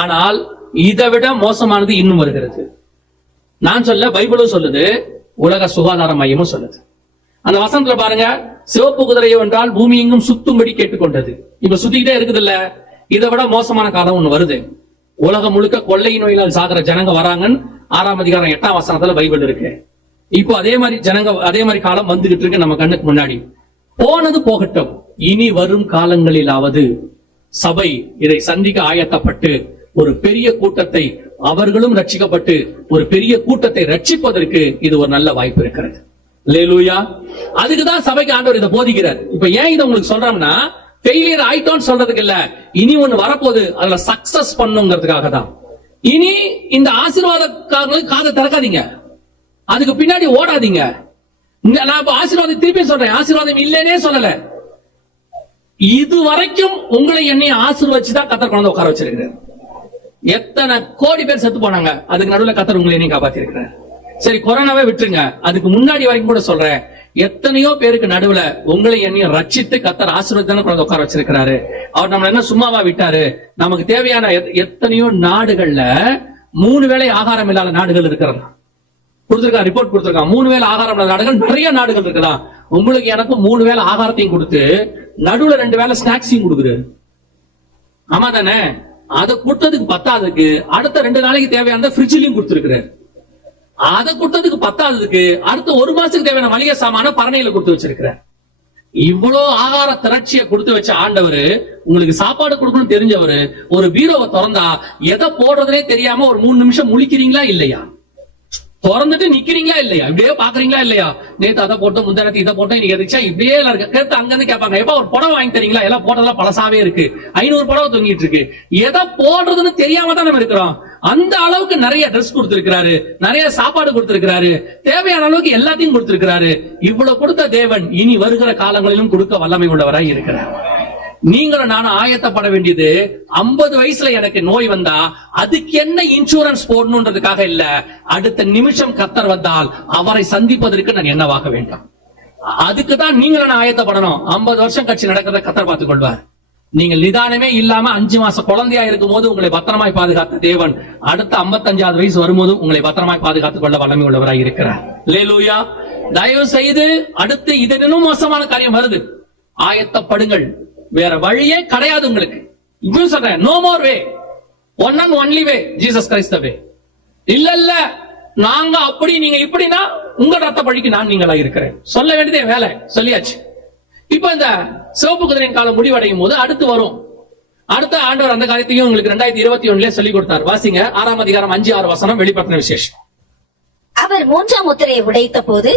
ஆனால் இதை விட மோசமானது இன்னும் வருகிறது. நான் சொல்ல பைபிளும் சொல்லுது உலக சுகாதார மையமும் சொல்லுது. அந்த வசனத்துல பாருங்க சிவப்பு குதிரையோ என்றால் பூமி எங்கும் சுத்தும்படி கேட்டுக்கொண்டது. இப்ப சுத்திக்கிட்டே இருக்குது இல்ல இதை விட மோசமான காலம் ஒண்ணு வருது. உலகம் முழுக்க கொள்ளை நோயினால் சாகிற ஜனங்க வராங்கன்னு ஆறாம் அதிகாரம் எட்டாம் வசனத்துல பைபிள் இருக்கு. இப்போ அதே மாதிரி ஜனங்க அதே மாதிரி காலம் வந்துகிட்டு இருக்கு நம்ம கண்ணுக்கு முன்னாடி. போனது போகட்டும் இனி வரும் காலங்களிலாவது சபை இதை சந்திக்க ஆயத்தப்பட்டு ஒரு பெரிய கூட்டத்தை அவர்களும் ரட்சிக்கப்பட்டு ஒரு பெரிய கூட்டத்தை ரட்சிப்பதற்கு இது ஒரு நல்ல வாய்ப்பு இருக்கிறது. லேலூயா அதுக்குதான் சபைக்கு ஆண்டவர் இதை போதிக்கிறார். இப்ப ஏன் இதை உங்களுக்கு சொல்றோம்னா ஃபெயிலியர் ஆயிட்டோம்னு சொல்றதுக்கு இல்ல. இனி ஒண்ணு வரப்போகுது. அதுல சக்சஸ் பண்ணுங்கிறதுக்காக தான். இனி இந்த ஆசீர்வாதக்காரங்களுக்கு காதை திறக்காதீங்க. அதுக்கு பின்னாடி ஓடாதீங்க. நான் இப்ப ஆசீர்வாதம் திருப்பி சொல்றேன். ஆசீர்வாதம் இல்லைன்னே சொல்லல. இது வரைக்கும் உங்களை என்னை ஆசீர்வச்சுதான் கத்தர் குழந்தை உட்கார வச்சிருக்கிறார். எத்தனை கோடி பேர் செத்து போனாங்க. அதுக்கு நடுவுல கத்தர் உங்களை நீ காப்பாத்திருக்கிற சரி கொரோனாவே விட்டுருங்க. அதுக்கு முன்னாடி வரைக்கும் கூட சொல்றேன். எத்தனையோ பேருக்கு நடுவுல உங்களை என்னையும் ரச்சித்து கத்தர் ஆசீர்வாதம் கொண்டு உட்கார வச்சிருக்கிறாரு. அவர் நம்மள என்ன சும்மாவா விட்டாரு? நமக்கு தேவையான எத்- எத்தனையோ நாடுகள்ல மூணு வேளை ஆகாரம் இல்லாத நாடுகள் இருக்கிறதா. கொடுத்திருக்கான் ரிப்போர்ட் கொடுத்துருக்கான் மூணு வேளை ஆகாரம் இல்லாத நாடுகள் நிறைய நாடுகள் இருக்குதா? உங்களுக்கு எனக்கும் மூணு வேளை ஆகாரத்தையும் கொடுத்து நடுவுல ரெண்டு வேளை ஸ்நாக்ஸையும் கொடுக்குது. ஆமா தானே அதை கொடுத்ததுக்கு பத்தாததுக்கு அடுத்த ரெண்டு நாளைக்கு தேவையான ஃப்ரிட்ஜ்லயும் கொடுத்துருக்கிறாரு. அதை கொடுத்ததுக்கு பத்தாததுக்கு அடுத்த ஒரு மாசத்துக்கு தேவையான மளிகை சாமான பரணையில கொடுத்து வச்சிருக்கிறார். இவ்வளவு ஆகார திரட்சியை கொடுத்து வச்ச ஆண்டவரு உங்களுக்கு சாப்பாடு கொடுக்கணும்னு தெரிஞ்சவரு ஒரு பீரோவை திறந்தா எதை போடுறதுனே தெரியாம ஒரு மூணு நிமிஷம் முழிக்கிறீங்களா இல்லையா? திறந்துட்டு நிக்கிறீங்களா இல்லையா? இப்படியே பாக்குறீங்களா இல்லையா? நேத்து அதை போட்டோம் முந்தானத்து இதை போட்டோம் இன்னைக்கு எதிர்ச்சா இப்படியே எல்லாம் இருக்கு. நேத்து அங்க இருந்து கேட்பாங்க எப்ப ஒரு புடவை வாங்கி தரீங்களா? எல்லாம் போட்டதெல்லாம் பழசாவே இருக்கு. ஐநூறு புடவை தொங்கிட்டு இருக்கு. எதை போடுறதுன்னு தெரியாம தான் நம்ம இருக்கிறோம். அந்த அளவுக்கு நிறைய ட்ரெஸ் கொடுத்திருக்கிறாரு. நிறைய சாப்பாடு கொடுத்திருக்கிறாரு. தேவையான அளவுக்கு எல்லாத்தையும் கொடுத்திருக்கிறாரு. இவ்வளவு கொடுத்த தேவன் இனி வருகிற காலங்களிலும் கொடுக்க வல்லமை உள்ளவராய் இருக்கிறார். நீங்களும் நானும் ஆயத்தப்பட வேண்டியது 50 வயசுல எனக்கு நோய் வந்தா அதுக்கு என்ன இன்சூரன்ஸ் போடணுன்றதுக்காக இல்ல. அடுத்த நிமிஷம் கத்தர் வந்தால் அவரை சந்திப்பதற்கு நான் என்னவாக வேண்டும்? அதுக்கு தான் நீங்களும் நான் ஆயத்தப்படணும். 50 வருஷம் கட்சி நடக்கிறத கத்தர் பார்த்துக் கொள்வார். நீங்கள் நிதானமே இல்லாம அஞ்சு மாசம் குழந்தையா இருக்கும் போது உங்களை பத்திரமாய் பாதுகாத்த தேவன் அடுத்த 55 வயசு வரும்போது உங்களை பத்திரமாய் பாதுகாத்துக் கொள்ள வல்லமை உள்ளவராய் இருக்கிறார். லேலூயா தயவு செய்து அடுத்து இதனும் மோசமான காரியம் வருது. ஆயத்தப்படுங்கள். வேற வழியே கிடையாது உங்களுக்கு. இப்பவும் சொல்றேன் no more way one and only way Jesus Christ way இல்ல இல்ல. நாங்க அப்படி நீங்க இப்படின்னா உங்க ரத்த பழிக்கு நான் நீங்களா இருக்கிறேன். சொல்ல வேண்டியதே வேலை. சொல்லியாச்சு. இப்ப இந்த சிவப்பு குதிரையின் காலம் முடிவடையும் போது அடுத்து வரும். அடுத்த ஆண்டவர் அந்த காலத்தையும் உங்களுக்கு ரெண்டாயிரத்தி இருபத்தி ஒண்ணுல சொல்லி கொடுத்தார். வாசிங்க. ஆறாம் அதிகாரம் அஞ்சு ஆறு வசனம் வெளிப்படுத்தின விசேஷம். அவர் மூன்றாம் முத்திரையை உடைத்த போது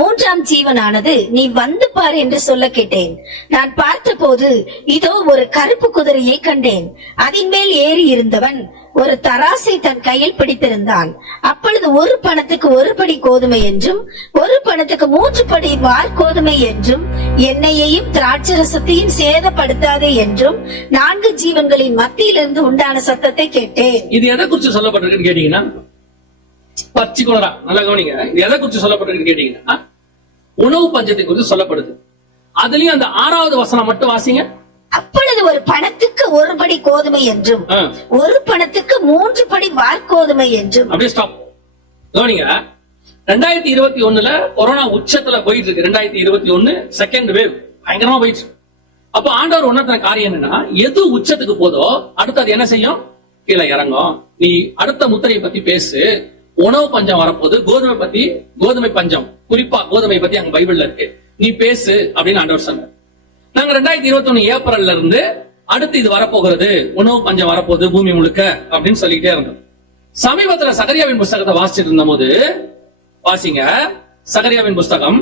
மூன்றாம் ஜீவனானது நீ வந்து பார் என்று சொல்ல கேட்டேன். நான் பார்த்தபோது இதோ ஒரு கருப்பு குதிரையை கண்டேன். அதன் மேல் ஏறி இருந்தவன் ஒரு தராசை தன் கையில் பிடித்திருந்தான். அப்பொழுது ஒரு பணத்துக்கு ஒரு படி கோதுமை என்றும் ஒரு பணத்துக்கு மூன்று படி வால் கோதுமை என்றும் எண்ணெயையும் திராட்சரசத்தையும் சேதப்படுத்தாதே என்றும் நான்கு ஜீவன்களின் மத்தியிலிருந்து உண்டான சத்தத்தை கேட்டேன். இது எதை குறிச்சு சொல்லப்பட்டிருக்குன்னு கேட்டீங்கன்னா பர்டிகுலரா நல்லா கவனிங்க. இது எதை குறிச்சு சொல்லப்பட்டிருக்குன்னு கேட்டீங்கன்னா உணவு பஞ்சத்தை குறித்து சொல்லப்படுது. அதுலயும் அந்த ஆறாவது வசனம் மட்டும் வாசிங்க. அப்பொழுது ஒரு பணத்துக்கு ஒரு படி கோதுமை என்றும் ஒரு பணத்துக்கு மூன்று படி வார்கோதுமை என்றும். அப்படியே ஸ்டாப் கவனிங்க. ரெண்டாயிரத்தி இருபத்தி ஒண்ணுல கொரோனா உச்சத்துல போயிட்டு இருக்கு ரெண்டாயிரத்தி இருபத்தி ஒண்ணு செகண்ட் வேவ் பயங்கரமா போயிட்டு. அப்ப ஆண்டவர் உணர்த்தின காரியம் என்னன்னா எது உச்சத்துக்கு போதோ அடுத்து அது என்ன செய்யும்? கீழே இறங்கும். நீ அடுத்த முத்திரையை பத்தி பேசு. உணவு பஞ்சம் வரப்போது கோதுமை பத்தி கோதுமை பஞ்சம். குறிப்பா கோதுமை பத்தி அங்க பைபிள்ல இருக்கு. நீ பேசு அப்படின்னு ஆண்டவர் சொன்னார். நாங்க ரெண்டாயிரத்தி இருபத்தி ஒண்ணு ஏப்ரல்ல இருந்து அடுத்து இது வரப்போகிறது. உணவு பஞ்சம் வரப்போகுது பூமி முழுக்க அப்படின்னு சொல்லிட்டே இருந்தோம். சமீபத்துல சகரியாவின் புஸ்தகத்தை வாசிச்சுட்டு இருந்த போது வாசிங்க. சகரியாவின் புஸ்தகம்.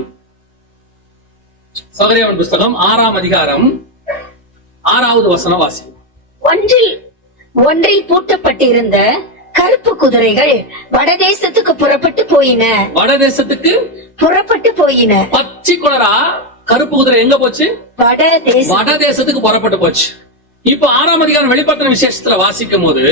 சகரியாவின் புஸ்தகம் ஆறாம் அதிகாரம். ஆறாவது வசனம் வாசிங்க ஒன்றில் ஒன்றில் பூட்டப்பட்டிருந்த கருப்பு குதிரைகள் வடதேசத்துக்கு புறப்பட்டு போயின. வடதேசத்துக்கு புறப்பட்டு போயின. பச்சை குளரா கருப்பு குதிரை எங்க போச்சு? வடதேச வடதேசத்துக்கு புறப்பட்டு போச்சு. இப்ப ஆறாம் அதிகாரம் வெளிப்படுத்தின விசேஷத்துல வாசிக்கும் போது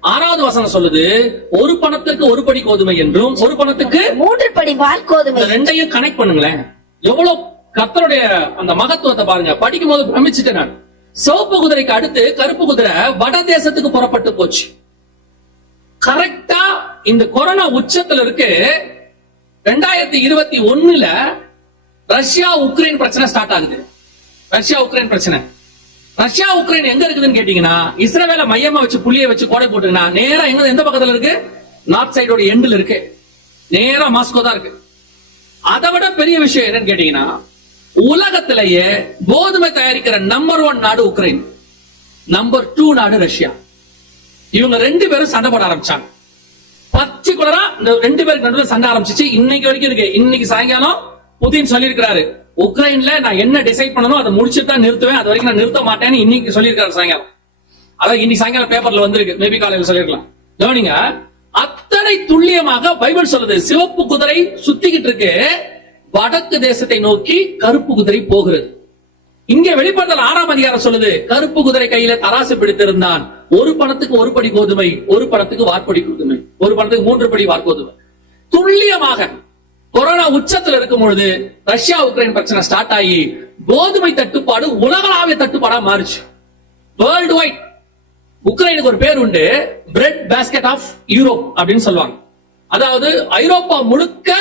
ஆறாவது வசனம் சொல்லுது ஒரு பணத்துக்கு ஒரு படி கோதுமை என்றும் ஒரு பணத்துக்கு மூன்று படி வார்கோதுமை இந்த ரெண்டையும் கனெக்ட் பண்ணுங்களேன். எவ்வளவு கர்த்தருடைய அந்த மகத்துவத்தை பாருங்க. படிக்கும் போது பிரமிச்சுட்டேன் நான். சிவப்பு குதிரைக்கு அடுத்து கருப்பு குதிரை வட தேசத்துக்கு புறப்பட்டு போச்சு. கரெக்டா இந்த கொரோனா உச்சத்துல இருக்கு. ரெண்டாயிரத்தி இருபத்தி ஒண்ணுல ரஷ்யா உக்ரைன் பிரச்சனை ஸ்டார்ட் ஆகுது. ரஷ்யா உக்ரைன் பிரச்சனை. ரஷ்யா உக்ரைன் எங்க இருக்குதுன்னு கேட்டீங்கன்னா இஸ்ரேல மையமா வச்சு புள்ளிய வச்சு கோடை போட்டுங்கன்னா நேரா எங்க எந்த பக்கத்துல இருக்கு? நார்த் சைடோட எண்டில் இருக்கு. நேரா மாஸ்கோ தான் இருக்கு. அதை விட பெரிய விஷயம் என்னன்னு கேட்டீங்கன்னா உலகத்திலேயே கோதுமை தயாரிக்கிற நம்பர் ஒன் நாடு உக்ரைன். நம்பர் டூ நாடு ரஷ்யா. இவங்க ரெண்டு பேரும் சண்டை போட ஆரம்பிச்சாங்க. பர்டிகுலரா இந்த ரெண்டு பேருக்கு நடுவில் சண்டை ஆரம்பிச்சிச்சு. இன்னைக்கு வரைக்கும் இருக்கு. இன்னைக்கு சாயங்காலம் புதின் சொல்லியிருக்கிறாரு. உக்ரைன்ல நான் என்ன டிசைட் பண்ணணும் அதை முடிச்சுட்டு தான் நிறுத்துவேன். அது வரைக்கும் நான் நிறுத்த மாட்டேன்னு இன்னைக்கு சொல்லியிருக்காரு சாயங்காலம். அதான் இன்னைக்கு சாயங்காலம் பேப்பர்ல வந்திருக்கு. மேபி காலையில் சொல்லிருக்கலாம் கவனிங்க அத்தனை துல்லியமாக பைபிள் சொல்லுது. சிவப்பு குதிரை சுத்திக்கிட்டு இருக்கு. வடக்கு தேசத்தை நோக்கி கருப்பு குதிரை போகிறது. இங்க வெளிப்படுத்தல் ஆறாம் அதிகாரம் சொல்லுது. கருப்பு குதிரை கையில தராசு பிடித்திருந்தான். ஒரு பணத்துக்கு ஒரு படி கோதுமை ஒரு பணத்துக்கு வார்படி கோதுமை ஒரு பணத்துக்கு மூன்று படி வார்கோதுமை துல்லியமாக கொரோனா உச்சத்துல இருக்கும் பொழுது ரஷ்யா உக்ரைன் பிரச்சனை ஸ்டார்ட் ஆகி கோதுமை தட்டுப்பாடு உலகளாவிய தட்டுப்பாடா மாறுச்சு. வேர்ல்டு வைட் உக்ரைனுக்கு ஒரு பேர் உண்டு பிரெட் பேஸ்கெட் ஆஃப் யூரோப் அப்படின்னு சொல்லுவாங்க. அதாவது ஐரோப்பா முழுக்க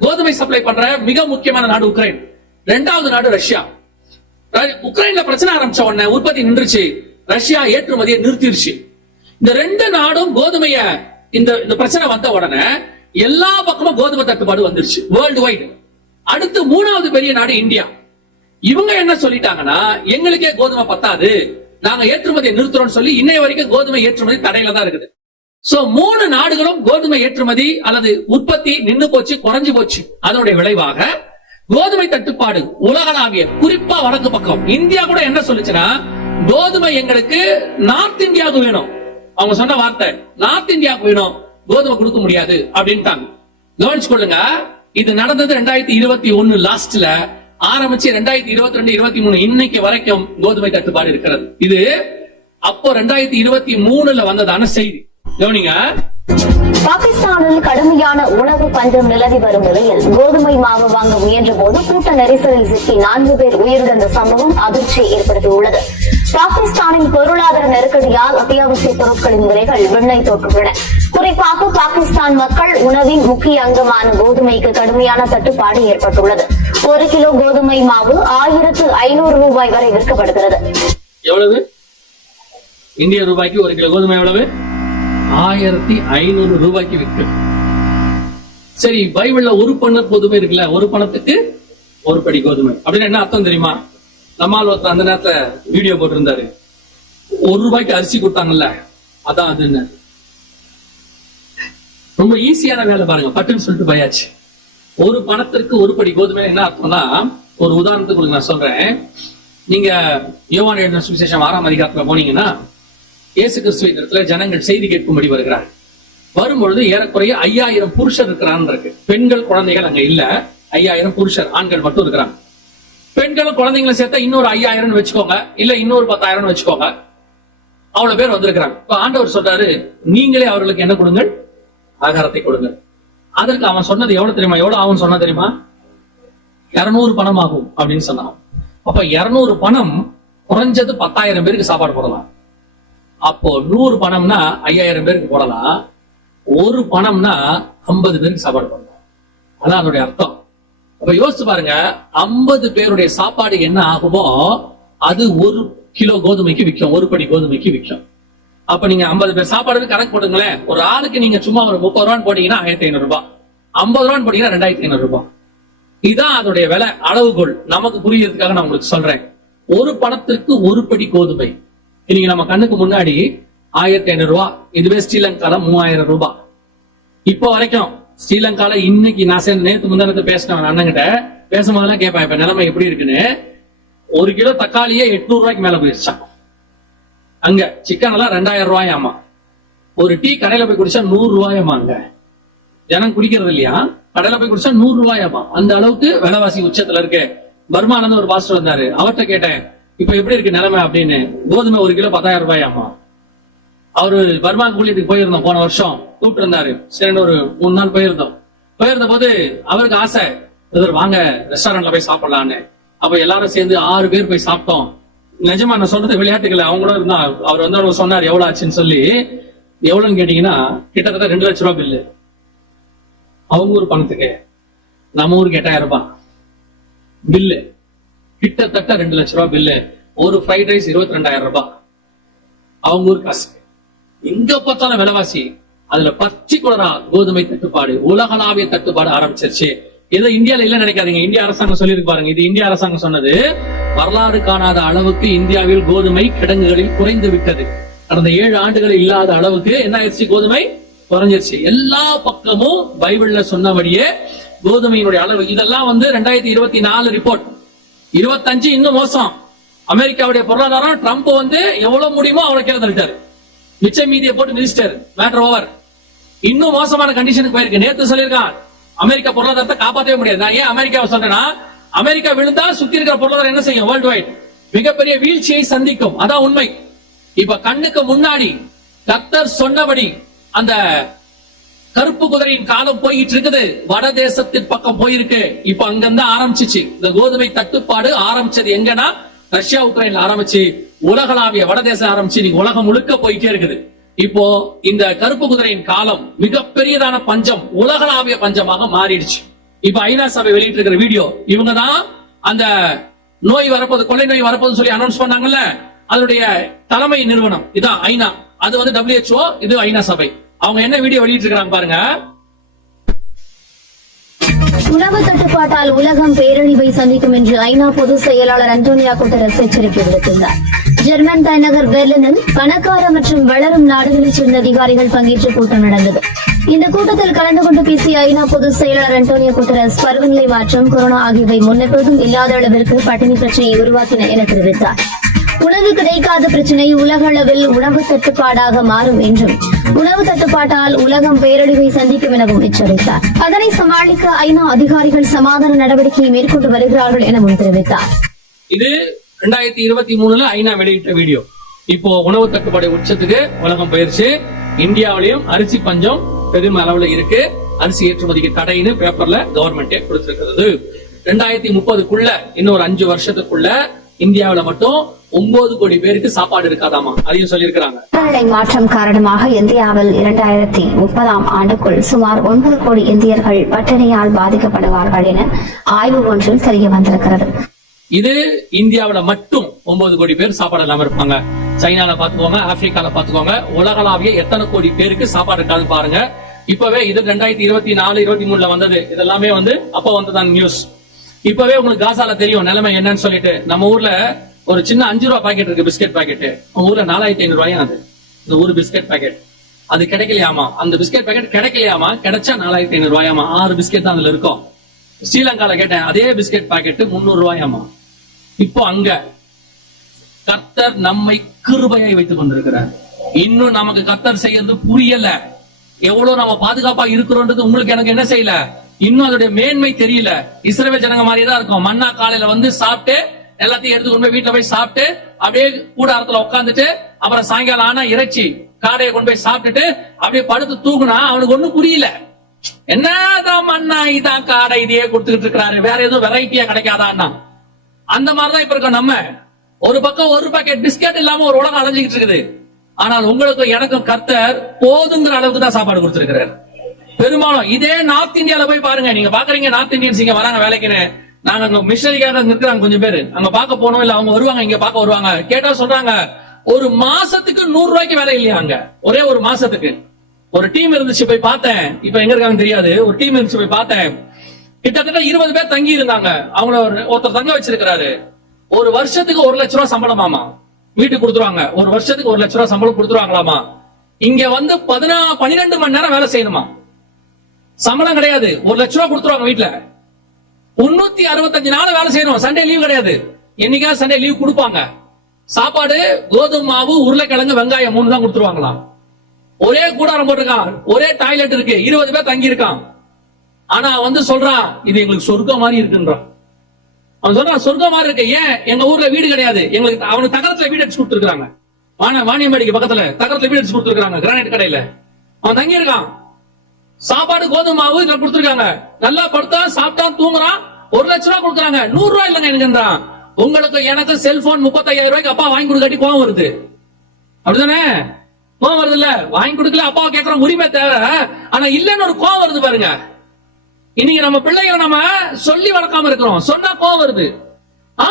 கோதுமை சப்ளை பண்ற மிக முக்கியமான நாடு உக்ரைன். இரண்டாவது நாடு ரஷ்யா. உக்ரைன்ல பிரச்சனை ஆரம்பிச்ச உடனே உற்பத்தி நின்றுச்சு. ரஷ்யா ஏற்றுமதியை நிறுத்திடுச்சு. இந்த ரெண்டு நாடும் கோதுமைய இந்த இந்த பிரச்சனை வந்த உடனே எல்லா பக்கமும் கோதுமை தட்டுப்பாடு வந்துருச்சு வேர்ல்டு வைடு அடுத்து மூணாவது பெரிய நாடு இந்தியா. இவங்க என்ன சொல்லிட்டாங்கன்னா எங்களுக்கே கோதுமை பத்தாது நாங்க ஏற்றுமதியை நிறுத்துறோம்னு சொல்லி இன்னைய வரைக்கும் கோதுமை ஏற்றுமதி தடையில தான் இருக்குது. சோ மூணு நாடுகளும் கோதுமை ஏற்றுமதி அல்லது உற்பத்தி நின்னு போச்சு குறைஞ்சு போச்சு. அதனுடைய விளைவாக கோதுமை தட்டுப்பாடு உலகளாவிய குறிப்பா வடக்கு பக்கம். இந்தியா கூட என்ன சொல்லுச்சுன்னா கோதுமை எங்களுக்கு நார்த் இந்தியாவுக்கு வேணும். அவங்க சொன்ன வார்த்தை நார்த் இந்தியாவுக்கு வேணும். கோதுமை கொடுக்க முடியாது அப்படின்ட்டாங்க. கவனிச்சு கொள்ளுங்க இது நடந்தது ரெண்டாயிரத்தி இருபத்தி ஒன்னு லாஸ்ட்ல ஆரம்பிச்சு ரெண்டாயிரத்தி இருபத்தி ரெண்டு இருபத்தி மூணு இன்னைக்கு வரைக்கும் கோதுமை தட்டுப்பாடு இருக்கிறது. இது அப்போ ரெண்டாயிரத்தி இருபத்தி மூணுல வந்ததான செய்தி. கவனிங்க. பாகிஸ்தானில் கடுமையான உணவு பஞ்சம் நிலவி வரும் நிலையில் கோதுமை மாவு வாங்க முயன்ற போது கூட்ட நெரிசலில் சிக்கி நான்கு பேர் உயிரிழந்த சம்பவம் அதிர்ச்சியை ஏற்படுத்தியுள்ளது. பாகிஸ்தானின் பொருளாதார நெருக்கடியால் அத்தியாவசிய பொருட்களின் விலைகள் விண்ணை தோற்றுள்ளன. குறிப்பாக பாகிஸ்தான் மக்கள் உணவின் முக்கிய அங்கமான கோதுமைக்கு கடுமையான தட்டுப்பாடு ஏற்பட்டுள்ளது. ஒரு கிலோ கோதுமை மாவு ஆயிரத்து ஐநூறு ரூபாய் வரை விற்கப்படுகிறது. எவ்வளவு? இந்திய ரூபாய்க்கு ஒரு கிலோ கோதுமை எவ்வளவு? ஆயிரத்தி ஐநூறு ரூபாய்க்கு விற்கும். சரி பைபிள்ல ஒரு பண்ண கோதுமை இருக்குல்ல ஒரு பணத்துக்கு ஒரு படி கோதுமை. அப்படின்னு என்ன அர்த்தம் தெரியுமா? நம்மால் ஒருத்தர் அந்த நேரத்துல வீடியோ போட்டிருந்தாரு. ஒரு ரூபாய்க்கு அரிசி கொடுத்தாங்கல்ல அதான் அதுன்னு ரொம்ப ஈஸியான வேலை பாருங்க பட்டுன்னு சொல்லிட்டு பயாச்சு. ஒரு பணத்திற்கு ஒரு படி கோதுமை என்ன அர்த்தம்னா ஒரு உதாரணத்துக்கு உங்களுக்கு நான் சொல்றேன். நீங்க யோவான் எழுதின சுவிசேஷம் ஆறாம் அதிகாரத்துல போனீங்கன்னா இயேசு கிறிஸ்துவின் இடத்துல ஜனங்கள் செய்தி கேட்கும்படி வருகிறார் வரும்பொழுது ஏறக்குறைய ஐயாயிரம் புருஷர் இருக்கிறான் இருக்கு. பெண்கள் குழந்தைகள் அங்க இல்ல. ஐயாயிரம் புருஷர் ஆண்கள் மட்டும் இருக்கிறாங்க. பெண்களும் குழந்தைங்களை சேர்த்தா இன்னொரு ஐயாயிரம் வச்சுக்கோங்க. இல்ல இன்னொரு பத்தாயிரம் வச்சுக்கோங்க. அவ்வளவு பேர் வந்திருக்கிறாங்க. இப்ப ஆண்டவர் சொல்றாரு நீங்களே அவர்களுக்கு என்ன கொடுங்கள்? ஆகாரத்தை கொடுங்க அதற்கு அவன் சொன்னது எவ்வளவு தெரியுமா? எவ்வளவு ஆகும் சொன்னா தெரியுமா? இருநூறு பணம் ஆகும் அப்படின்னு சொன்னான். அப்ப இருநூறு பணம் குறைஞ்சது பத்தாயிரம் பேருக்கு சாப்பாடு போடலாம். அப்போ நூறு பணம்னா ஐயாயிரம் பேருக்கு போடலாம். ஒரு பணம்னா ஐம்பது பேருக்கு சாப்பாடு போடலாம். அதான் அதனுடைய அர்த்தம். அப்ப யோசிச்சு பாருங்க ஐம்பது பேருடைய சாப்பாடு என்ன ஆகுமோ அது ஒரு கிலோ கோதுமைக்கு விற்கும் ஒரு படி கோதுமைக்கு விற்கும். அப்ப நீங்க ஐம்பது பேர் சாப்பாடு கணக்கு போட்டுங்களேன். ஒரு ஆளுக்கு நீங்க சும்மா ஒரு முப்பது ரூபான்னு போட்டீங்கன்னா ஆயிரத்தி ஐநூறு ரூபாய். ஐம்பது ரூபான்னு போட்டீங்கன்னா ரெண்டாயிரத்தி ஐநூறு ரூபாய். இதுதான் அதோடைய விலை அளவுகோல். நமக்கு புரியறதுக்காக நான் உங்களுக்கு சொல்றேன். ஒரு பணத்திற்கு ஒரு படி கோதுமை. இன்னைக்கு நம்ம கண்ணுக்கு முன்னாடி ஆயிரத்தி ஐநூறு ரூபாய் இதுவே ஸ்ரீலங்கால மூவாயிரம் ரூபாய் இப்போ வரைக்கும் ஸ்ரீலங்கால இன்னைக்கு நான் சேர்ந்து நேத்து முந்தானத்தை பேசினேன் அண்ணங்கிட்ட பேசும்போதெல்லாம் கேட்பேன் இப்ப நிலைமை எப்படி இருக்குன்னு? ஒரு கிலோ தக்காளியே எட்நூறு ரூபாய்க்கு மேல போயிருச்சான் அங்க சிக்கன் எல்லாம் ரெண்டாயிரம் ரூபாயாமா. ஒரு டீ கடையில போய் குடிச்சா நூறு ரூபாயாமா அங்க? ஜனம் குடிக்கிறது இல்லையா? கடையில போய் குடிச்சா நூறு ரூபாயாமா? அந்த அளவுக்கு விலைவாசி உச்சத்துல இருக்கு. பர்மானந்து ஒரு பாஸ்டர் வந்தாரு. அவர்கிட்ட கேட்டேன் இப்ப எப்படி இருக்கு நிலைமை அப்படின்னு? கோதுமை ஒரு கிலோ பத்தாயிரம் ரூபாய் ஆமா அவரு பர்மா கூலியத்துக்கு போயிருந்தோம் போன வருஷம். கூப்பிட்டு இருந்தாரு சரி ஒரு மூணு நாள் போயிருந்தோம். போயிருந்த போது அவருக்கு ஆசை. இவர் வாங்க ரெஸ்டாரண்ட்ல போய் சாப்பிடலான்னு. அப்ப எல்லாரும் சேர்ந்து ஆறு பேர் போய் சாப்பிட்டோம். நிஜமா நான் சொல்றது விளையாட்டுகள் அவங்களும் இருந்தா அவர் வந்து அவங்க சொன்னார் எவ்வளவு ஆச்சுன்னு சொல்லி. எவ்வளவுன்னு கேட்டீங்கன்னா கிட்டத்தட்ட ரெண்டு லட்ச ரூபாய் பில்லு அவங்க ஊர் பணத்துக்கு. நம்ம ஊருக்கு எட்டாயிரம் ரூபாய். பில்லு கிட்டத்தட்ட ரெண்டு லட்ச ரூபாய் பில்லு ஒரு ஃப்ரைட் ரைஸ் இருபத்தி ரெண்டாயிரம் ரூபாய். அவங்க ஊர் காசு. எங்க பார்த்தாலும் விலைவாசி அதுல பர்டிகுலரா கோதுமை தட்டுப்பாடு உலகளாவிய தட்டுப்பாடு ஆரம்பிச்சிருச்சு. ஏதோ இந்தியால இல்ல நினைக்காதீங்க. இந்திய அரசாங்கம் சொல்லியிருக்கு பாருங்க. இது இந்திய அரசாங்கம் சொன்னது வரலாறு காணாத அளவுக்கு இந்தியாவில் கோதுமை கிடங்குகளில் குறைந்து விட்டது. கடந்த ஏழு ஆண்டுகள் இல்லாத அளவுக்கு என்ன ஆயிடுச்சு? கோதுமை குறைஞ்சிருச்சு. எல்லா பக்கமும் பைபிள்ல சொன்னபடியே கோதுமையினுடைய அளவு. இதெல்லாம் வந்து ரெண்டாயிரத்தி இருபத்தி நாலு ரிப்போர்ட் இருபத்தஞ்சு இன்னும் மோசம். அமெரிக்காவுடைய பொருளாதாரம் ட்ரம்ப் வந்து எவ்வளவு முடியுமோ அவ்வளவு கீழே தள்ளிட்டாரு. மிச்ச மீதியை போட்டு மினிஸ்டர் மேட்டர் ஓவர் இன்னும் மோசமான கண்டிஷனுக்கு போயிருக்கு. நேத்து சொல்லியிருக்கான் அமெரிக்கா பொருளாதாரத்தை காப்பாற்றவே முடியாது. நான் ஏன் அமெரிக்காவை சொல்றேன்னா அமெரிக்கா விழுந்தா சுத்தி இருக்கிற பொருளாதாரம் என்ன செய்யும்? வேர்ல்டு வைட் மிகப்பெரிய வீழ்ச்சியை சந்திக்கும். அதான் உண்மை. இப்ப கண்ணுக்கு முன்னாடி கத்தர் சொன்னபடி அந்த கருப்பு குதிரையின் காலம் போயிட்டு இருக்குது. வட தேசத்தின் பக்கம் போயிருக்கு. இப்ப அங்கிருந்து ஆரம்பிச்சிச்சு. இந்த கோதுமை தட்டுப்பாடு ஆரம்பிச்சது எங்கன்னா ரஷ்யா உக்ரைன்ல ஆரம்பிச்சு உலகளாவிய வடதேசம் ஆரம்பிச்சு நீங்க உலகம் முழுக்க போயிட்டே இருக்குது. இப்போ இந்த கருப்பு குதிரையின் காலம் மிகப்பெரியதான பஞ்சம் உலகளாவிய பஞ்சமாக மாறிடுச்சு. இப்ப ஐநா சபை வெளியிட்டு இருக்கிற வீடியோ இவங்க தான் அந்த நோய் வரப்போது கொள்ளை நோய் வரப்போது சொல்லி அனௌன்ஸ் பண்ணாங்கல்ல அதனுடைய தலைமை நிறுவனம் இதான் ஐநா. அது வந்து டபிள்யூஹெச்ஓ இது ஐநா சபை. அவங்க என்ன வீடியோ வெளியிட்டு இருக்காங்க பாருங்க? உணவு தட்டுப்பாட்டால் உலகம் பேரழிவை சந்திக்கும் என்று ஐநா பொதுச் செயலாளர் அந்தோனியா குட்டரஸ் எச்சரிக்கை விடுத்துள்ளார். ஜெர்மன் தலைநகர் பெர்லினில் பணக்கார மற்றும் வளரும் நாடுகளைச் சேர்ந்த அதிகாரிகள் பங்கேற்ற கூட்டம் நடந்தது. இந்த கூட்டத்தில் கலந்து கொண்டு பேசிய ஐநா பொதுச் செயலாளர் அண்டோனியோ குட்டரஸ் பருவநிலை மாற்றம் கொரோனா ஆகியவை முன்னெப்போதும் இல்லாத அளவிற்கு பட்டினி பிரச்சனையை உருவாக்கின என தெரிவித்தார். உணவு கிடைக்காத பிரச்சனை உலக அளவில் உணவு தட்டுப்பாடாக மாறும் என்றும். உணவு தட்டுப்பாட்டால் உலகம் பேரழிவை சந்திக்கும் எனவும் எச்சரித்தார். அதனை சமாளிக்க ஐநா அதிகாரிகள் சமாதான நடவடிக்கையை மேற்கொண்டு வருகிறார்கள் எனவும் தெரிவித்தார். இது ரெண்டாயிரத்தி இருபத்தி மூணுல ஐநா வெளியிட்ட வீடியோ. இப்போ உணவு தட்டுப்பாடு உச்சத்துக்கு உலகம் போயிருச்சு. இந்தியாவிலையும் அரிசி பஞ்சம் பெரும் அளவுல இருக்கு. அரிசி ஏற்றுமதிக்கு தடைன்னு பேப்பர்ல கவர்மெண்டே கொடுத்திருக்கிறது. ரெண்டாயிரத்தி முப்பதுக்குள்ள இன்னொரு அஞ்சு வருஷத்துக்குள்ள இந்தியாவுல மட்டும் ஒன்பது கோடி பேருக்கு சாப்பாடு இருக்காதாமா? அதையும் சொல்லியிருக்கிறாங்க. காலநிலை மாற்றம் காரணமாக இந்தியாவில் இரண்டாயிரத்தி முப்பதாம் ஆண்டுக்குள் சுமார் ஒன்பது கோடி இந்தியர்கள் பட்டினியால் பாதிக்கப்படுவார்கள் என ஆய்வு ஒன்றில் தெரிய வந்திருக்கிறது. இது இந்தியாவுல மட்டும் ஒன்பது கோடி பேர் சாப்பாடு இல்லாம இருப்பாங்க. சைனால பாத்துக்கோங்க ஆப்பிரிக்கால பாத்துக்கோங்க உலகளாவிய எத்தனை கோடி பேருக்கு சாப்பாடு இருக்காது பாருங்க. இப்பவே இது ரெண்டாயிரத்தி இருபத்தி நாலு இருபத்தி மூணுல வந்தது. இதெல்லாமே வந்து அப்ப வந்ததான் நியூஸ் இப்பவே உங்களுக்கு காசால தெரியும் நிலைமை என்னன்னு சொல்லிட்டு. நம்ம ஊர்ல ஒரு சின்ன அஞ்சு ரூபா பாக்கெட் இருக்கு பிஸ்கெட் பாக்கெட் உங்க ஊர்ல நாலாயிரத்தி ஐநூறு ரூபாயும் அது? இந்த ஒரு பிஸ்கெட் பாக்கெட் அது கிடைக்கலையாமா? அந்த பிஸ்கெட் பாக்கெட் கிடைக்கலையாமா? கிடைச்சா நாலாயிரத்தி ஐநூறு ரூபாயாமா? ஆறு பிஸ்கெட் தான் அதுல இருக்கும். ஸ்ரீலங்கால கேட்டேன் அதே பிஸ்கெட் பாக்கெட் முன்னூறு ரூபாயாமா? இப்போ அங்க கர்த்தர் நம்மை கிருபையாய் வைத்துக் கொண்டிருக்கிறார். இன்னும் நமக்கு கர்த்தர் செய்யறது புரியல. எவ்வளவு நம்ம பாதுகாப்பா இருக்கிறோன்றது உங்களுக்கு எனக்கு என்ன செய்யல? இன்னும் அதோட மேன்மை தெரியல. இஸ்ரேல் ஜனங்க மாதிரியே தான் இருக்கும். மண்ணா காலையில வந்து சாப்பிட்டு எல்லாத்தையும் எடுத்து கொண்டு போய் வீட்டுல போய் சாப்பிட்டு அப்படியே கூடாரத்துல உட்காந்துட்டு அப்புறம் சாயங்காலம் ஆனா இறைச்சி காடையை கொண்டு போய் சாப்பிட்டுட்டு அப்படியே படுத்து தூக்குனா அவனுக்கு ஒண்ணும் புரியல. என்னதான் மண்ணா இதான் காடை இதையே கொடுத்துக்கிட்டு இருக்கிறாரு. வேற எதுவும் வெரைட்டியா கிடைக்காதான்னா. அந்த மாதிரிதான் இப்ப இருக்கோம் நம்ம. ஒரு பக்கம் ஒரு பாக்கெட் பிஸ்கட் இல்லாம ஒரு உலகம் அலைஞ்சுக்கிட்டு இருக்குது. ஆனால் உங்களுக்கும் எனக்கும் கர்த்தர் போதுங்கிற அளவுக்கு தான் சாப்பாடு கொடுத்திருக்கிறார். பெரும்பாலும் இதே நார்த் இந்தியால போய் பாருங்க. நீங்க பாக்குறீங்க நார்த் இந்தியன்ஸ் இங்க வராங்க வேலைக்குன்னு. நாங்க அங்க மிஷனரிக்காக அங்க இருக்கிறாங்க கொஞ்சம் பேரு. அங்க பாக்க போனோம் இல்ல அவங்க வருவாங்க இங்க பாக்க வருவாங்க. கேட்டா சொல்றாங்க ஒரு மாசத்துக்கு நூறு ரூபாய்க்கு வேலை இல்லையா அங்க? ஒரே ஒரு மாசத்துக்கு. ஒரு டீம் இருந்துச்சு போய் பார்த்தேன். இப்ப எங்க இருக்காங்க தெரியாது. ஒரு டீம் இருந்துச்சு போய் பார்த்தேன். கிட்டத்தட்ட இருபது பேர் தங்கி இருந்தாங்க. அவங்கள ஒரு- ஒருத்தர் தங்க வச்சிருக்கிறாரு. ஒரு வருஷத்துக்கு ஒரு லட்ச ரூபா சம்பளமாமா? வீட்டுக்கு கொடுத்துருவாங்க. ஒரு வருஷத்துக்கு ஒரு லட்ச ரூபா சம்பளம் கொடுத்துருவாங்களாமா? இங்க வந்து பதினா பன்னிரெண்டு மணி நேரம் வேலை செய்யணுமா? சம்பளம் கிடையாது. ஒரு லட்ச ரூபா கொடுத்துருவாங்க வீட்டுல முன்னூத்தி அறுபத்தஞ்சு நாள் வேலை செய்யணும். சண்டே லீவ் கிடையாது. என்னைக்கா சண்டே லீவ் கொடுப்பாங்க. சாப்பாடு கோதுமை மாவு உருளைக்கிழங்கு வெங்காயம் மூணு தான் கொடுத்துருவாங்களாம். ஒரே கூடாரம் போட்டிருக்கான். ஒரே டாய்லெட் இருக்கு. இருபது பேர் தங்கி இருக்கான் ஆனா வந்து சொல்றான் இது எங்களுக்கு சொர்க்கம் மாதிரி இருக்குன்றான். அவன் சொல்றான் சொர்க்கம் மாதிரி இருக்கு. ஏன்? எங்க ஊர்ல வீடு கிடையாது. எங்களுக்கு அவனுக்கு தகரத்துல வீடு அடிச்சு கொடுத்துருக்காங்க வாணியம்பாடிக்கு பக்கத்துல தகரத்துல வீடு அடிச்சு கொடுத்துருக்காங்க கிரானைட் கடையில. அவன் தங்கி இருக்கான் சாப்பாடு கோதுமை மாவு இதுல கொடுத்துருக்காங்க. நல்லா படுத்தா சாப்பிட்டா தூங்குறான் ஒரு லட்ச ரூபா கொடுக்குறாங்க. நூறு ரூபாய் இல்லைங்க எனக்குன்றான் உங்களுக்கு எனக்கு செல்போன் முப்பத்தையாயிரம் ரூபாய்க்கு அப்பா வாங்கி கொடுக்காட்டி கோவம் வருது. அப்படிதானே? கோவம் வருது இல்ல வாங்கி கொடுக்கல அப்பா கேட்கற உரிமை தேவை. ஆனா இல்லன்னு ஒரு கோவம் வருது பாருங்க. இன்னைக்கு நம்ம பிள்ளைகளை நம்ம சொல்லி வளர்க்காம இருக்கிறோம். சொன்னா கோவம் வருது. ஆ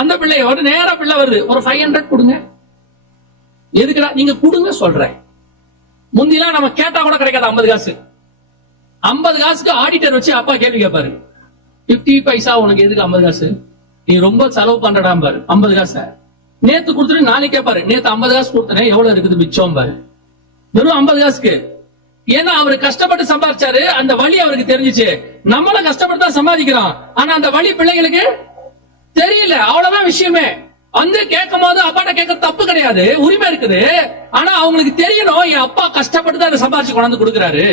அந்த பிள்ளையோட ஒரு நேரா பிள்ளை வருது. ஒரு ஃபைவ் ஹண்ட்ரட் கொடுங்க. எதுக்குடா? நீங்க கொடுங்க சொல்றேன். முந்திலாம் நம்ம கேட்டா கூட கிடைக்காது ஐம்பது காசு. ஐம்பது காசுக்கு ஆடிட்டர் வச்சு அப்பா கேள்வி கேட்பாரு பிப்டி பைசா உனக்கு எதுக்கு ஐம்பது காசு? நீ ரொம்ப செலவு பண்றடா பாரு. ஐம்பது காசு. நேத்து கொடுத்துட்டு நாளைக்கு கேட்பாரு நேத்து ஐம்பது காசு கொடுத்தனே எவ்வளவு இருக்குது மிச்சம் பாரு. வெறும் ஐம்பது காசுக்கு. ஏன்னா அவரு கஷ்டப்பட்டு சம்பாதிச்சாரு அந்த வழி அவருக்கு தெரிஞ்சுச்சு. நம்மள கஷ்டப்பட்டு தான் சம்பாதிக்கிறோம். ஆனா அந்த வழி பிள்ளைங்களுக்கு தெரியல. அவ்வளவுதான் விஷயமே. வந்து கேட்கும் போது அப்பாட்ட கேட்க தப்பு கிடையாது. உரிமை இருக்குது. ஆனா அவங்களுக்கு தெரியணும் என் அப்பா கஷ்டப்பட்டு தான் அதை சம்பாதிச்சு கொண்டாந்து கொடுக்குறாரு.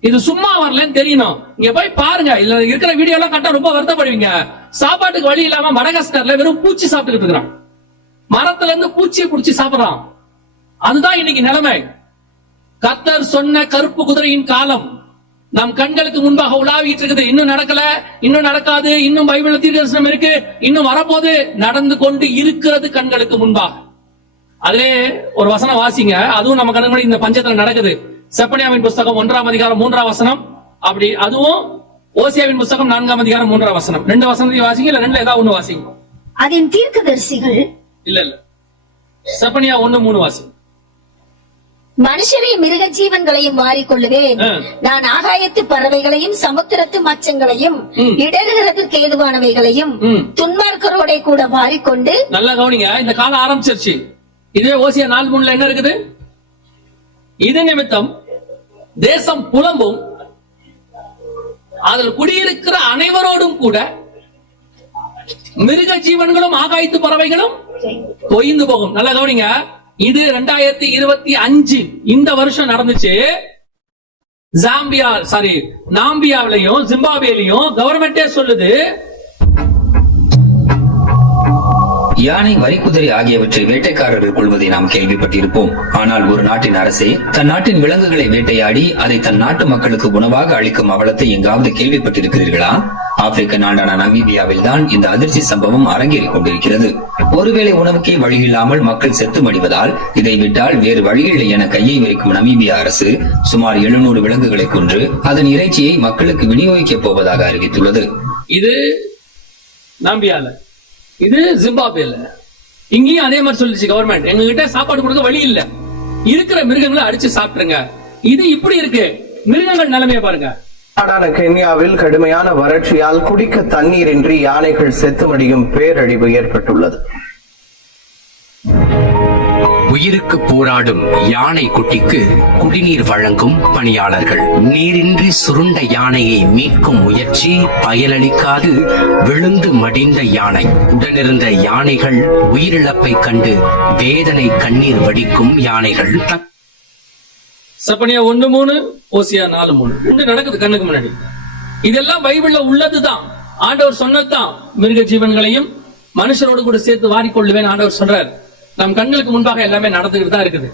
இது சும்மா வரலன்னு தெரியணும். இங்க போய் பாருங்க. இதுல இருக்கிற வீடியோ எல்லாம் கண்டா ரொம்ப வருத்தப்படுவீங்க. சாப்பாட்டுக்கு வழி இல்லாம மடகாஸ்கர்ல வெறும் பூச்சி சாப்பிட்டுக்கிட்டு இருக்கிறான். மரத்துல இருந்து பூச்சியை புடிச்சு சாப்பிடறான். அதுதான் இன்னைக்கு நிலைமை. கத்தர் சொன்ன கருப்பு குதிரையின் காலம். நம் கண்களுக்கு முன்பாக உலாவிட்டு இருக்குது. இன்னும் நடக்கல. இன்னும் நடக்காது. இன்னும் பைபிள் தீர்க்கதரிசனம் இருக்கு. இன்னும் வரப்போது நடந்து கொண்டு இருக்கிறது கண்களுக்கு முன்பாக. அதிலே ஒரு வசனம் வாசிங்க. அதுவும் நம்ம கண்ணுக்கு முன்னாடி இந்த பஞ்சத்துல நடக்குது. செப்பனியாவின் புஸ்தகம் ஒன்றாம் அதிகாரம் மூன்றாம் வசனம். அப்படி அதுவும் ஓசியாவின் புஸ்தகம் நான்காம் அதிகாரம் மூன்றாம் வசனம். ரெண்டு வசனத்தையும் வாசிங்க இல்ல ரெண்டுல ஏதாவது ஒண்ணு வாசிங்க? அதன் தீர்க்கதரிசிகள் இல்ல இல்ல. செப்பனியா ஒண்ணு மூணு வாசிங்க. மனுஷரையும் மிருக ஜீவன்களையும் மாறிக்கொள்ளுவேன். நான் ஆகாயத்து பறவைகளையும் சமுத்திரத்து மச்சங்களையும். இடறுகிறதற்கு ஏதுவானவைகளையும். துன்மார்க்கரோட கூட மாறிக்கொண்டு நல்லா கவனிங்க இந்த காலம் ஆரம்பிச்சிருச்சு. இதுவே ஓசியா நாலு மூணுல என்ன இருக்குது? இது நிமித்தம் தேசம் புலம்பும். அதில் குடியிருக்கிற அனைவரோடும் கூட மிருக ஜீவன்களும் ஆகாயத்து பறவைகளும் தொய்ந்து போகும். நல்லா கவனிங்க. இது ரெண்டாயிரத்தி இருபத்தி அஞ்சு இந்த வருஷம் நடந்துச்சு. ஜாம்பியா சாரி நாம்பியாவிலையும் ஜிம்பாபேலையும் கவர்மெண்டே சொல்லுது. யானை வரிக்குதிரை ஆகியவற்றை வேட்டைக்காரர்கள் கொள்வதை நாம் கேள்விப்பட்டிருப்போம். ஆனால் ஒரு நாட்டின் அரசே தன் நாட்டின் விலங்குகளை வேட்டையாடி அதை தன் நாட்டு மக்களுக்கு உணவாக அளிக்கும் அவலத்தை எங்காவது கேள்விப்பட்டிருக்கிறீர்களா? ஆப்பிரிக்க நாடான நமீபியாவில் தான் இந்த அதிர்ச்சி சம்பவம் அரங்கேறிக் கொண்டிருக்கிறது. ஒருவேளை உணவுக்கே வழியில்லாமல் மக்கள் செத்து மடிவதால் இதை விட்டால் வேறு வழியில்லை என கையை விரிக்கும் நமீபிய அரசு சுமார் எழுநூறு விலங்குகளை கொன்று அதன் இறைச்சியை மக்களுக்கு விநியோகிக்கப் போவதாக அறிவித்துள்ளது. இது நம்பியால. இது ஜிம்பாபேல இங்கேயும் அதே மாதிரி சொல்லிச்சு கவர்மெண்ட் எங்ககிட்ட சாப்பாடு கொடுக்க வழி இல்ல. இருக்கிற மிருகங்களை அடிச்சு சாப்பிட்டுருங்க. இது இப்படி இருக்கு. மிருகங்கள் நிலைமைய பாருங்க. நாடான கென்யாவில் கடுமையான வறட்சியால் குடிக்க தண்ணீரின்றி யானைகள் செத்துமடியும் பேரழிவு ஏற்பட்டுள்ளது. உயிருக்கு போராடும் யானை குட்டிக்கு குடிநீர் வழங்கும் பணியாளர்கள். நீரின்றி சுருண்ட யானையை மீட்கும் முயற்சி பயனளிக்காது. விழுந்து மடிந்த யானை. உடனிருந்த யானைகள் உயிரிழப்பை கண்டு வேதனை கண்ணீர் வடிக்கும் யானைகள். சப்பனியா ஒண்ணு மூணு ஓசியா நாலு மூணு. ரெண்டு நடக்குது கண்ணுக்கு முன்னாடி. இதெல்லாம் பைபிள்ல உள்ளதுதான். ஆண்டவர் சொன்னதுதான். மிருக ஜீவன்களையும் மனுஷரோடு கூட சேர்த்து வாரிக்கொள்ளுவேன் ஆண்டவர் சொல்றார். நம் கண்களுக்கு முன்பாக எல்லாமே நடந்துகிட்டு தான் இருக்குது.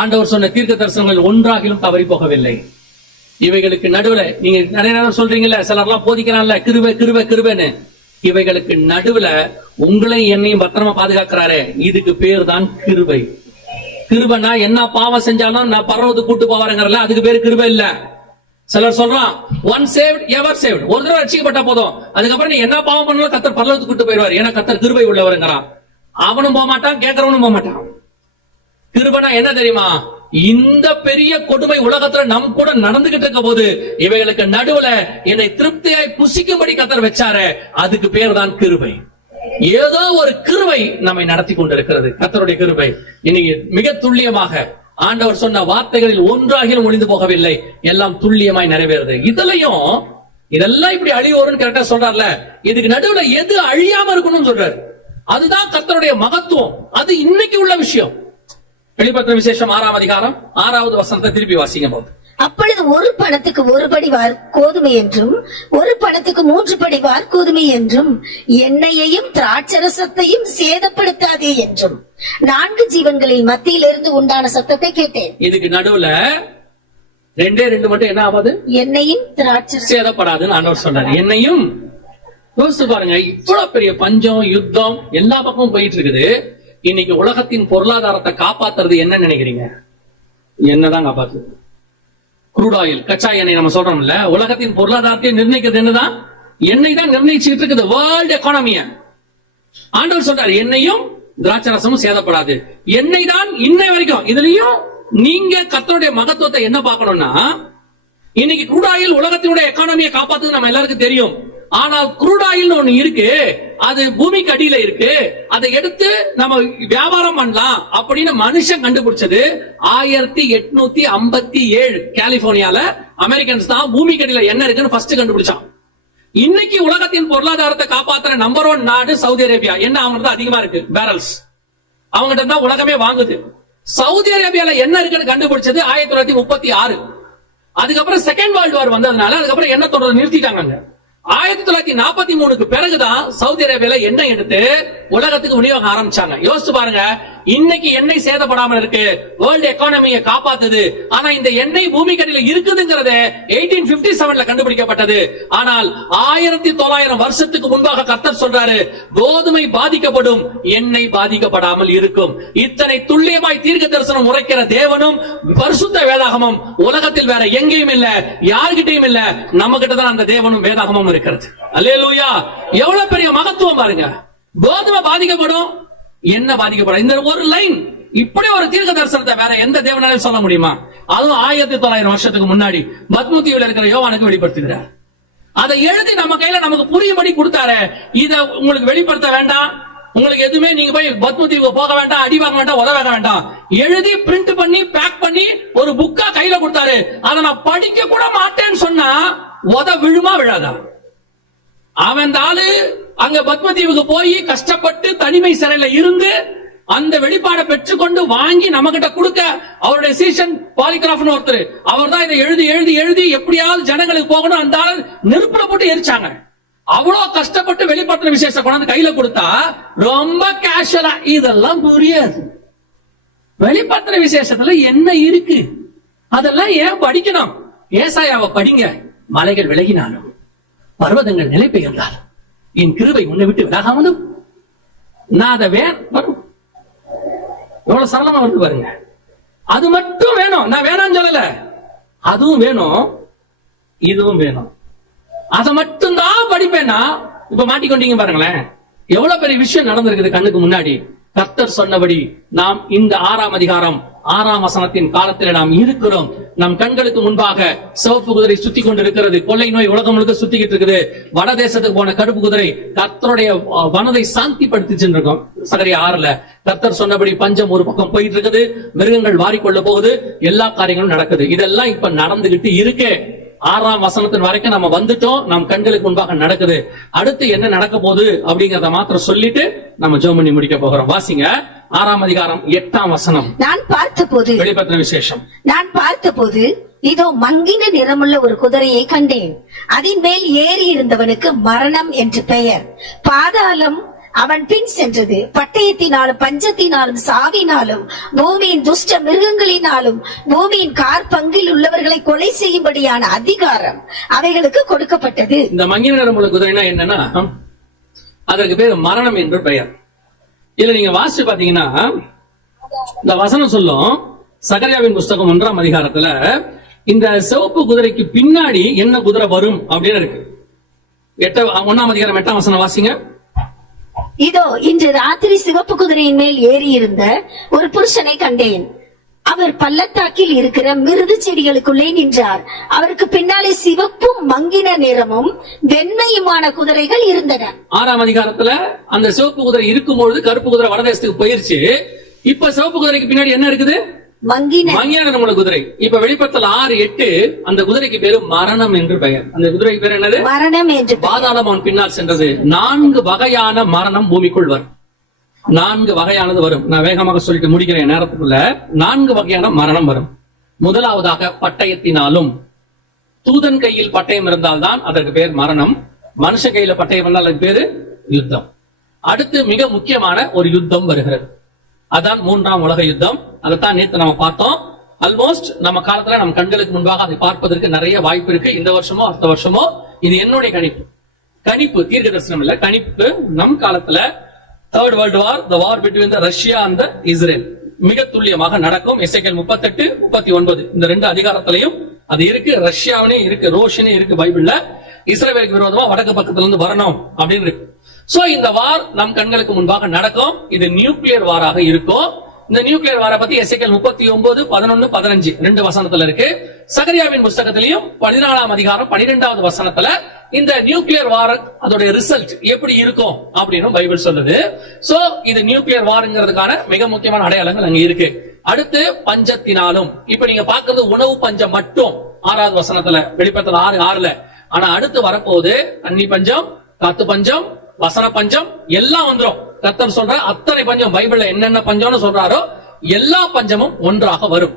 ஆண்டவர் சொன்ன தீர்க்க தரிசனங்கள் ஒன்றாகிலும் தவறி போகவில்லை. இவைகளுக்கு நடுவுல நீங்க நிறைய நேரம் சொல்றீங்கல்ல சிலர்லாம் போதிக்கிறான்ல கிருப கிருப கிருபன்னு. இவைகளுக்கு நடுவுல உங்களையும் என்னையும் பத்திரமா பாதுகாக்கிறாரே இதுக்கு பேர் தான் கிருபை. கிருபனா என்ன பாவம் செஞ்சாலும் நான் பரவத்துக்கு கூட்டு போவாருங்கிறல அதுக்கு பேரு கிருபை இல்ல. சிலர் சொல்றான் ஒன் சேவ்ட் எவர் சேவ்ட் ஒரு தடவை ரசிக்கப்பட்ட போதும். அதுக்கப்புறம் நீ என்ன பாவம் பண்ணாலும் கத்தர் பரவத்து கூட்டு போயிடுவார். ஏன்னா கத்தர் கிருபை உள்ளவருங்கிறான் அவனும் போக மாட்டான் கேட்கறவனும் போக மாட்டான். கிருபனா என்ன தெரியுமா? இந்த பெரிய கொடுமை உலகத்துல நம் கூட நடந்துகிட்டு இருக்க போது இவைகளுக்கு நடுவுல என்னை திருப்தியாய் புசிக்கும்படி கத்தர் வச்சாரு. அதுக்கு பேர் தான் கிருபை. ஏதோ ஒரு கிருபை நம்மை நடத்தி கொண்டிருக்கிறது. கத்தருடைய கிருபை. இன்னைக்கு மிக துல்லியமாக ஆண்டவர் சொன்ன வார்த்தைகளில் ஒன்றாகிலும் ஒளிந்து போகவில்லை. எல்லாம் துல்லியமாய் நிறைவேறுது. இதுலயும் இதெல்லாம் இப்படி அழியோருன்னு கரெக்டா சொல்றாருல. இதுக்கு நடுவுல எது அழியாம இருக்கணும்னு சொல்றாரு. அதுதான் கர்த்தருடைய மகத்துவம். அது இன்னைக்கு உள்ள விஷயம். வெளிப்பட்ட விசேஷம் ஆறாம் அதிகாரம் ஆறாவது வசனத்தை திருப்பி வாசிங்க போது. அப்பொழுது ஒரு பணத்துக்கு ஒரு படி வார் கோதுமை என்றும் ஒரு பணத்துக்கு மூன்று படி வார்கோதுமை என்றும் எண்ணெயையும் திராட்சரசத்தையும் சேதப்படுத்தாதே என்றும். நான்கு ஜீவன்களில் மத்தியிலிருந்து உண்டான சத்தத்தை கேட்டேன். இதுக்கு நடுவுல ரெண்டே ரெண்டு மட்டும் என்ன ஆகாது? எண்ணெயும் திராட்சரசம் சேதப்படாதுன்னு ஆண்டவர் சொன்னார். என்னையும் யோசிச்சு பாருங்க இவ்வளவு பெரிய பஞ்சம் யுத்தம் எல்லா பக்கமும் போயிட்டு இருக்குது இன்னைக்கு உலகத்தின் பொருளாதாரத்தை காப்பாத்துறது என்ன நினைக்கிறீங்க? என்னதான் காப்பாத்துறது குரூட் ஆயில் கச்சா எண்ணெய் நம்ம சொல்றோம்ல உலகத்தின் பொருளாதாரத்தை நிர்ணயிக்கிறது என்னதான்? எண்ணெய் தான் நிர்ணயிச்சுட்டு இருக்குது வேர்ல்ட் எக்கானமிய ஆண்டவர் சொல்றாரு எண்ணெயும் திராட்சை ரசமும் சேதப்படாது. எண்ணெய் தான் இன்னை வரைக்கும். இதுலயும் நீங்க கத்தருடைய மகத்துவத்தை என்ன பார்க்கணும்னா இன்னைக்கு குரூட் ஆயில் உலகத்தினுடைய எக்கானமியை காப்பாத்துறது நம்ம எல்லாருக்கும் தெரியும். ஆனா குரூட் ஆயில் ஒண்ணு இருக்கு. அது பூமிக்கு அடியில இருக்கு. அதை எடுத்து நம்ம வியாபாரம் பண்ணலாம் அப்படின்னு மனுஷன் கண்டுபிடிச்சது ஆயிரத்தி எட்நூத்தி ஐம்பத்தி ஏழு கலிபோர்னியால. அமெரிக்கன்ஸ் தான் பூமிக்கு அடியில என்ன இருக்குன்னு ஃபர்ஸ்ட் கண்டுபிடிச்சான். இன்னைக்கு உலகத்தின் பொருளாதாரத்தை காப்பாத்துற நம்பர் ஒன் நாடு சவுதி அரேபியா. என்ன அவங்க தான் அதிகமா இருக்கு? பேரல்ஸ் அவங்ககிட்ட தான் உலகமே வாங்குது. சவுதி அரேபியால என்ன இருக்குன்னு கண்டுபிடிச்சது ஆயிரத்தி தொள்ளாயிரத்தி முப்பத்தி ஆறு. அதுக்கப்புறம் செகண்ட் வேர்ல்டு வார் வந்ததுனால அதுக்கப்புறம் என்ன தொடர்ந்து நிறுத்திட்டாங்க ஆயிரத்தி தொள்ளாயிரத்தி நாற்பத்தி மூணுக்கு பிறகுதான் சவுதி அரேபியால எண்ணெய் எடுத்து உலகத்துக்கு விநியோகம் ஆரம்பிச்சாங்க. யோசிச்சு பாருங்க இன்னைக்கு எண்ணெய் சேதப்படாமல் இருக்கு. வேர்ல்டு எக்கானமியை காப்பாத்துது. ஆனா இந்த எண்ணெய் பூமிக்கடியில இருக்குதுங்கிறது எயிட்டீன் பிப்டி செவன்ல கண்டுபிடிக்கப்பட்டது. ஆனால் ஆயிரத்தி தொள்ளாயிரம் வருஷத்துக்கு முன்பாக கர்த்தர் சொல்றாரு கோதுமை பாதிக்கப்படும் எண்ணெய் பாதிக்கப்படாமல் இருக்கும். இத்தனை துல்லியமாய் தீர்க்க தரிசனம் உரைக்கிற தேவனும் பரிசுத்த வேதாகமும் உலகத்தில் வேற எங்கேயும் இல்ல யார்கிட்டயும் இல்ல. நம்ம கிட்ட தான் அந்த தேவனும் வேதாகமும் இருக்கிறது. அல்லேலூயா. எவ்வளவு பெரிய மகத்துவம் பாருங்க. கோதுமை பாதிக்கப்படும் என்ன பாதிக்கப்படும் இந்த ஒரு லைன் இப்படி ஒரு தீர்க்க தரிசனத்தை வேற எந்த தேவனாலையும் சொல்ல முடியுமா? அதுவும் ஆயிரத்தி தொள்ளாயிரம் வருஷத்துக்கு முன்னாடி பத்மூத்தியில் இருக்கிற யோவானுக்கு வெளிப்படுத்துகிறார். அதை எழுதி நம்ம கையில நமக்கு புரியும்படி கொடுத்தாரு இத உங்களுக்கு வெளிப்படுத்த வேண்டாம். உங்களுக்கு எதுவுமே நீங்க போய் பத்மதீவுக்கு போக வேண்டாம் அடி வாங்க வேண்டாம் உதவ வேண்டாம் எழுதி பிரிண்ட் பண்ணி பேக் பண்ணி ஒரு புக்கா கையில கொடுத்தாரு. அதை நான் படிக்க கூட மாட்டேன்னு சொன்னா உத விழுமா விழாதா? அவன் தாளு அங்க பத்மதீவுக்கு போய் கஷ்டப்பட்டு தனிமை சிறையில இருந்து அந்த வெளிப்பாடை பெற்றுக்கொண்டு வாங்கி நம்ம கிட்ட கொடுக்க அவருடைய சீசன் பாலிகிராஃப்னு ஒருத்தர். அவர் தான் இதை எழுதி எழுதி எழுதி எப்படியாவது ஜனங்களுக்கு போகணும். அந்த ஆள் நெருப்புல போட்டு எரிச்சாங்க. அவ்வளவு கஷ்டப்பட்டு வெளிப்படுத்தின விசேஷம் கொண்டாந்து கையில கொடுத்தா ரொம்ப கேஷுவலா இதெல்லாம் புரியாது. வெளிப்படுத்தின விசேஷத்துல என்ன இருக்கு? அதெல்லாம் ஏன் படிக்கணும்? ஏசாயாவை படிங்க. மலைகள் விலகினாலும். பர்வதங்கள் நிலை பெயர்ந்தாலும் என் கிருபை உன்னை விட்டு விலகாமலும் நான் அதை வே வரும். எவ்வளவு சரளமா வருது பாருங்க. அது மட்டும் வேணும். நான் வேணாம்னு சொல்லல. அதுவும் வேணும். இதுவும் வேணும். அதை மட்டும்தான் படிப்பேன்னா இப்ப மாட்டிக்கொண்டீங்க பாருங்களேன். எவ்வளவு பெரிய விஷயம் நடந்திருக்குது கண்ணுக்கு முன்னாடி. கர்த்தர் சொன்னபடி நாம் இந்த ஆறாம் அதிகாரம் ஆறாம் வசனத்தின் காலத்தில் நாம் இருக்கிறோம். நம் கண்களுக்கு முன்பாக சிவப்பு குதிரை சுத்தி கொண்டிருக்கிறது. கொள்ளை நோய் உலகம் முழுக்க சுத்திக்கிட்டு இருக்குது. வடதேசத்துக்கு போன கருப்பு குதிரை கர்த்தருடைய வனதை மனதை சாந்திப்படுத்தி சென்றிருக்கோம். சகரி ஆறுல கர்த்தர் சொன்னபடி பஞ்சம் ஒரு பக்கம் போயிட்டு இருக்குது. மிருகங்கள் வாரிக்கொள்ள போகுது. எல்லா காரியங்களும் நடக்குது. இதெல்லாம் இப்ப நடந்துகிட்டு இருக்கே. ஆறாம் வசனத்தின் வரைக்கும் நம்ம வந்துட்டோம். நம் கண்களுக்கு முன்பாக நடக்குது. அடுத்து என்ன நடக்க போகுது அப்படிங்கறத மாத்திரம் சொல்லிட்டு நம்ம ஜோம் பண்ணி முடிக்க போகிறோம். வாசிங்க. ஆறாம் அதிகாரம் எட்டாம் வசனம். நான் பார்த்தபோது வெளிப்படுத்தின விசேஷம். நான் பார்த்தபோது இதோ மங்கின நிறமுள்ள ஒரு குதிரையை கண்டேன். அதன் மேல் ஏறி இருந்தவனுக்கு மரணம் என்று பெயர். பாதாளம் அவன் பின் சென்றது. பட்டயத்தினாலும் பஞ்சத்தினாலும் சாவினாலும் பூமியின் துஷ்ட மிருகங்களினாலும் பூமியின் கார் பங்கில் உள்ளவர்களை கொலை செய்யும்படியான அதிகாரம் அவைகளுக்கு கொடுக்கப்பட்டது. இந்த மங்கின நிறமுள்ள குதிரைனா என்னன்னா அதற்கு பேர் மரணம் என்று பெயர். இதுல நீங்க வாசிச்சு பாத்தீங்கன்னா இந்த வசனம் சொல்லும் சகரியாவின் புஸ்தகம் ஒன்றாம் அதிகாரத்துல இந்த சிவப்பு குதிரைக்கு பின்னாடி என்ன குதிரை வரும் அப்படின்னு இருக்கு. எட்ட ஒன்னாம் அதிகாரம் எட்டாம் வசனம் வாசிங்க. இதோ இன்று ராத்திரி சிவப்பு குதிரையின் மேல் ஏறி இருந்த ஒரு புருஷனை கண்டேன். அவர் பள்ளத்தாக்கில் இருக்கிற மிருது செடிகளுக்குள்ளே நின்றார். அவருக்கு பின்னாலே சிவப்பும் மங்கின நிறமும் வெண்மையுமான குதிரைகள் இருந்தன. ஆறாம் அதிகாரத்துல அந்த சிவப்பு குதிரை இருக்கும்பொழுது கருப்பு குதிரை வடதேசத்துக்கு போயிருச்சு. இப்ப சிவப்பு குதிரைக்கு பின்னாடி என்ன இருக்குது? மங்கின குதிரை. இப்ப வெளிப்படத்துல ஆறு எட்டு அந்த குதிரைக்கு பேரு மரணம் என்று பெயர். அந்த குதிரைக்கு பேர் என்னது? மரணம் என்று. பாதாளம் அவன் பின்னால் சென்றது. நான்கு வகையான மரணம் பூமிக்குள் வரும். நான்கு வகையானது வரும். நான் வேகமாக சொல்லிட்டு முடிக்கிறேன் நேரத்துக்குள்ள. நான்கு வகையான மரணம் வரும். முதலாவதாக பட்டயத்தினாலும். தூதன் கையில் பட்டயம் இருந்தால்தான் அதற்கு பேர் மரணம். மனுஷ கையில பட்டயம் இருந்தால் அதுக்கு பேரு யுத்தம். அடுத்து மிக முக்கியமான ஒரு யுத்தம் வருகிறது. அதான் மூன்றாம் உலக யுத்தம். அதைத்தான் நேற்று நம்ம பார்த்தோம். ஆல்மோஸ்ட் நம்ம காலத்துல நம்ம கண்களுக்கு முன்பாக அதை பார்ப்பதற்கு நிறைய வாய்ப்பு இருக்கு. இந்த வருஷமோ அடுத்த வருஷமோ. இது என்னுடைய கணிப்பு. கணிப்பு தீர்க்க தரிசனம் இல்ல. கணிப்பு நம் காலத்துல third world war the war between the Russia அந்த இஸ்ரேல் மிக துல்லியமாக நடக்கும். எஸ்ஐகல் முப்பத்தெட்டு முப்பத்தி ஒன்பது இந்த ரெண்டு அதிகாரத்திலையும் அது இருக்கு. ரஷ்யாவினே இருக்கு. ரோஷனே இருக்கு பைபிள்ல. இஸ்ரேலுக்கு விரோதமா வடக்கு பக்கத்துல இருந்து வரணும் அப்படின்னு இருக்கு. சோ இந்த வார் நம் கண்களுக்கு முன்பாக நடக்கும். இது நியூக்ளியர் வாராக இருக்கும். இந்த நியூக்ளியர் வார பத்தி எஸ்ஐகல் முப்பத்தி ஒன்பது பதினொன்னு பதினஞ்சு ரெண்டு வசனத்துல இருக்கு. சகரியாவின் புஸ்தகத்திலையும் பதினாலாம் அதிகாரம் பனிரெண்டாவது வசனத்துல இந்த நியூக்ளியர் வார் அதோட ரிசல்ட் எப்படி இருக்கும் அப்படின்னு பைபிள் சொல்லுது. சோ இது நியூக்ளியர் வாருங்கிறதுக்கான மிக முக்கியமான அடையாளங்கள் அங்க இருக்கு. அடுத்து பஞ்சத்தினாலும். இப்ப நீங்க பாக்குறது உணவு பஞ்சம் மட்டும். ஆறாவது வசனத்துல வெளிப்படத்துல ஆறு ஆறுல. ஆனா அடுத்து வரப்போகுது அன்னி பஞ்சம் காத்து பஞ்சம் வசன பஞ்சம் எல்லாம் வந்துரும். கத்தர் சொல்ற அத்தனை பஞ்சம் பைபிள்ல என்னென்ன பஞ்சம்னு சொல்றாரோ எல்லா பஞ்சமும் ஒன்றாக வரும்.